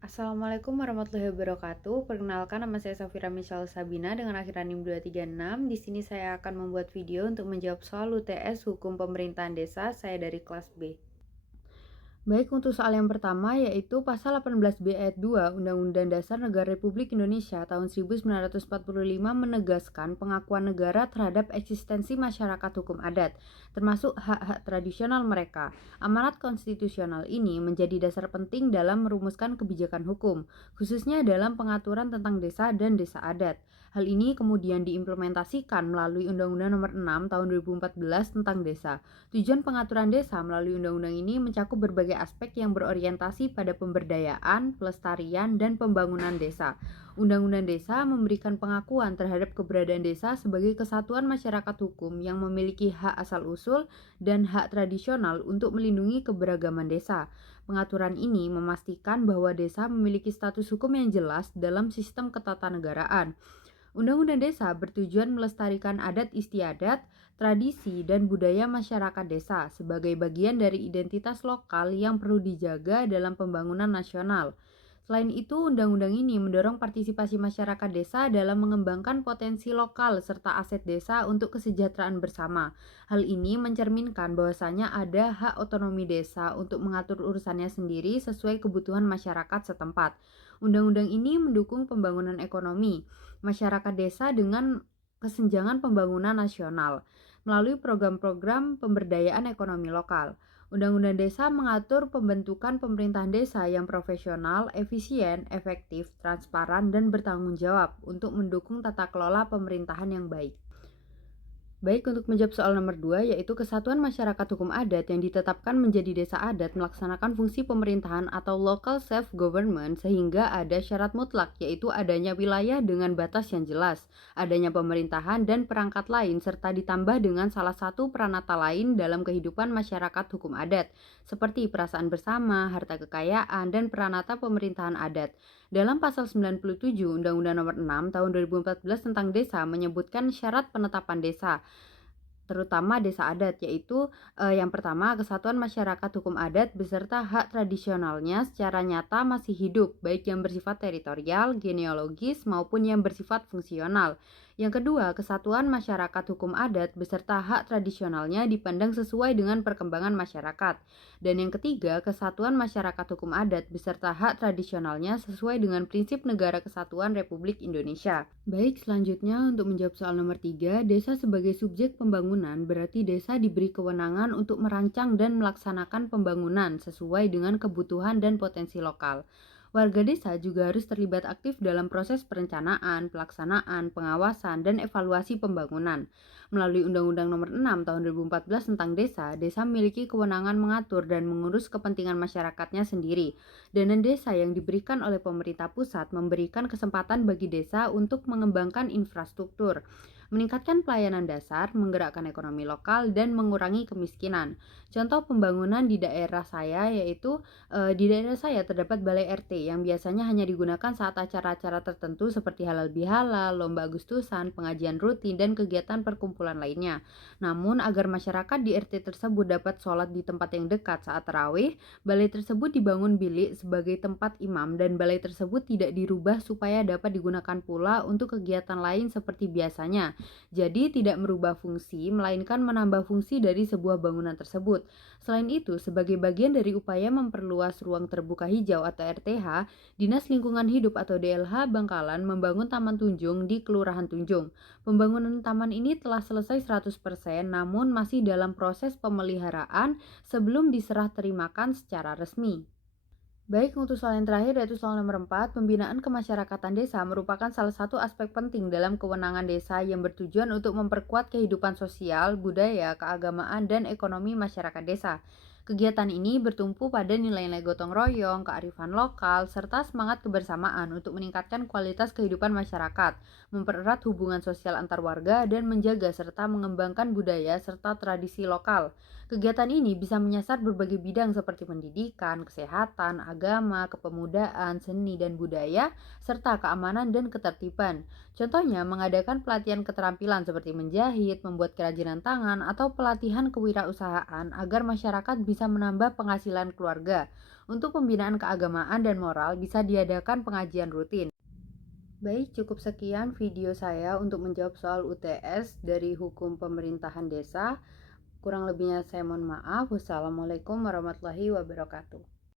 Assalamualaikum warahmatullahi wabarakatuh. Perkenalkan, nama saya Safira Michelle Sabina dengan akhiran NIM 236. Di sini saya akan membuat video untuk menjawab soal UTS Hukum Pemerintahan Desa. Saya dari kelas B. Baik, untuk soal yang pertama yaitu pasal 18B ayat 2 Undang-Undang Dasar Negara Republik Indonesia tahun 1945 menegaskan pengakuan negara terhadap eksistensi masyarakat hukum adat, termasuk hak-hak tradisional mereka. Amanat konstitusional ini menjadi dasar penting dalam merumuskan kebijakan hukum, khususnya dalam pengaturan tentang desa dan desa adat. Hal ini kemudian diimplementasikan melalui Undang-Undang Nomor 6 Tahun 2014 tentang Desa. Tujuan pengaturan desa melalui undang-undang ini mencakup berbagai aspek yang berorientasi pada pemberdayaan, pelestarian, dan pembangunan desa. Undang-undang desa memberikan pengakuan terhadap keberadaan desa sebagai kesatuan masyarakat hukum yang memiliki hak asal-usul dan hak tradisional untuk melindungi keberagaman desa. Pengaturan ini memastikan bahwa desa memiliki status hukum yang jelas dalam sistem ketatanegaraan. Undang-Undang Desa bertujuan melestarikan adat istiadat, tradisi, dan budaya masyarakat desa sebagai bagian dari identitas lokal yang perlu dijaga dalam pembangunan nasional. Selain itu, undang-undang ini mendorong partisipasi masyarakat desa dalam mengembangkan potensi lokal serta aset desa untuk kesejahteraan bersama. Hal ini mencerminkan bahwasanya ada hak otonomi desa untuk mengatur urusannya sendiri sesuai kebutuhan masyarakat setempat. Undang-undang ini mendukung pembangunan ekonomi masyarakat desa dengan kesenjangan pembangunan nasional melalui program-program pemberdayaan ekonomi lokal. Undang-Undang Desa mengatur pembentukan pemerintahan desa yang profesional, efisien, efektif, transparan, dan bertanggung jawab untuk mendukung tata kelola pemerintahan yang baik. Baik, untuk menjawab soal nomor 2, yaitu kesatuan masyarakat hukum adat yang ditetapkan menjadi desa adat melaksanakan fungsi pemerintahan atau local self-government sehingga ada syarat mutlak, yaitu adanya wilayah dengan batas yang jelas, adanya pemerintahan dan perangkat lain, serta ditambah dengan salah satu peranata lain dalam kehidupan masyarakat hukum adat, seperti perasaan bersama, harta kekayaan, dan peranata pemerintahan adat. Dalam pasal 97 Undang-Undang Nomor 6 Tahun 2014 tentang Desa menyebutkan syarat penetapan desa, terutama desa adat, yaitu yang pertama, kesatuan masyarakat hukum adat beserta hak tradisionalnya secara nyata masih hidup, baik yang bersifat teritorial, genealogis, maupun yang bersifat fungsional. Yang kedua, kesatuan masyarakat hukum adat beserta hak tradisionalnya dipandang sesuai dengan perkembangan masyarakat. Dan yang ketiga, kesatuan masyarakat hukum adat beserta hak tradisionalnya sesuai dengan prinsip Negara Kesatuan Republik Indonesia. Baik, selanjutnya untuk menjawab soal nomor 3, desa sebagai subjek pembangunan berarti desa diberi kewenangan untuk merancang dan melaksanakan pembangunan sesuai dengan kebutuhan dan potensi lokal. Warga desa juga harus terlibat aktif dalam proses perencanaan, pelaksanaan, pengawasan, dan evaluasi pembangunan. Melalui Undang-Undang Nomor 6 Tahun 2014 tentang Desa, desa memiliki kewenangan mengatur dan mengurus kepentingan masyarakatnya sendiri. Dana desa yang diberikan oleh pemerintah pusat memberikan kesempatan bagi desa untuk mengembangkan infrastruktur, meningkatkan pelayanan dasar, menggerakkan ekonomi lokal, dan mengurangi kemiskinan. Contoh pembangunan di daerah saya yaitu di daerah saya terdapat balai RT yang biasanya hanya digunakan saat acara-acara tertentu seperti halal bihalal, lomba Agustusan, pengajian rutin, dan kegiatan perkumpulan lainnya. Namun agar masyarakat di RT tersebut dapat sholat di tempat yang dekat saat tarawih, balai tersebut dibangun bilik sebagai tempat imam dan balai tersebut tidak dirubah supaya dapat digunakan pula untuk kegiatan lain seperti biasanya. Jadi tidak merubah fungsi, melainkan menambah fungsi dari sebuah bangunan tersebut. Selain itu, sebagai bagian dari upaya memperluas ruang terbuka hijau atau RTH, Dinas Lingkungan Hidup atau DLH Bangkalan membangun Taman Tunjung di Kelurahan Tunjung. Pembangunan taman ini telah selesai 100%, namun masih dalam proses pemeliharaan sebelum diserah terimakan secara resmi. Baik, untuk soal yang terakhir yaitu soal nomor 4, pembinaan kemasyarakatan desa merupakan salah satu aspek penting dalam kewenangan desa yang bertujuan untuk memperkuat kehidupan sosial, budaya, keagamaan, dan ekonomi masyarakat desa. Kegiatan ini bertumpu pada nilai-nilai gotong royong, kearifan lokal, serta semangat kebersamaan untuk meningkatkan kualitas kehidupan masyarakat, mempererat hubungan sosial antar warga, dan menjaga serta mengembangkan budaya serta tradisi lokal. Kegiatan ini bisa menyasar berbagai bidang seperti pendidikan, kesehatan, agama, kepemudaan, seni dan budaya, serta keamanan dan ketertiban. Contohnya, mengadakan pelatihan keterampilan seperti menjahit, membuat kerajinan tangan, atau pelatihan kewirausahaan agar masyarakat bisa menambah penghasilan keluarga. Untuk pembinaan keagamaan dan moral bisa diadakan pengajian rutin. Baik, cukup sekian video saya untuk menjawab soal UTS dari Hukum Pemerintahan Desa. Kurang lebihnya saya mohon maaf. Wassalamualaikum warahmatullahi wabarakatuh.